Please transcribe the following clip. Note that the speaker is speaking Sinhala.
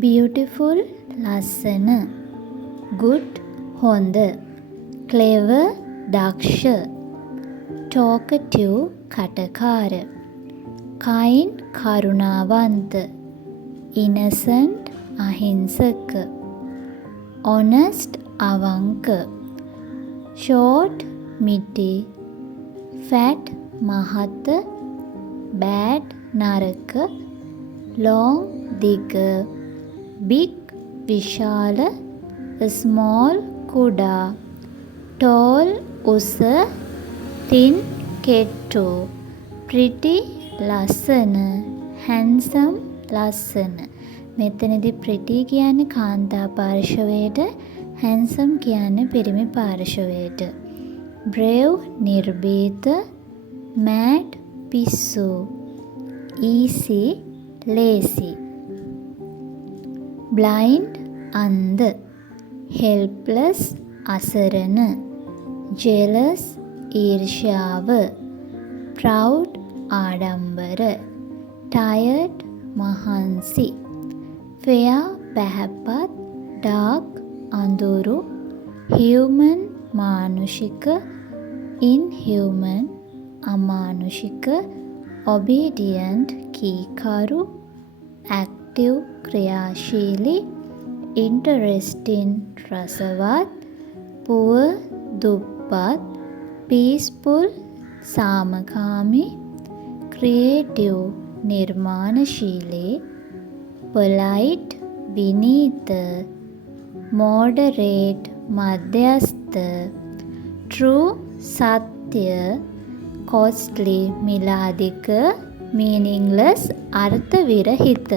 beautiful ලස්සන, good හොඳ, clever දක්ෂ, talkative කටකාර, kind කරුණාවන්ත, innocent අහිංසක, honest අවංක, short මිටි, fat මහත, bad නරක, long දිග, big විශාල, small කුඩා, tall උස, thin කෙට්ටු, pretty ලස්සන, handsome ලස්සන. මෙතනදී pretty කියන්නේ කාන්තා පාර්ශවයට, handsome කියන්නේ පිරිමි පාර්ශවයට. brave නිර්භීත, mad පිස්සු, easy ලේසි, blind අන්ධ, helpless අසරණ, jealous ඊර්ෂ්‍යාව, proud ආඩම්බර, tired මහන්සි, fair පැහැපත්, dark අඳුරු, human මානුෂික, inhuman අමානුෂික, obedient කීකරු, active ක්‍රියාශීලී, interesting රසවත්, poor දුප්පත්, peaceful සාමකාමී, creative නිර්මාණශීලී, polite විනීත, moderate මධ්‍යස්ථ, true සත්‍ය, costly මිලාදික, meaningless අර්ථ විරහිත.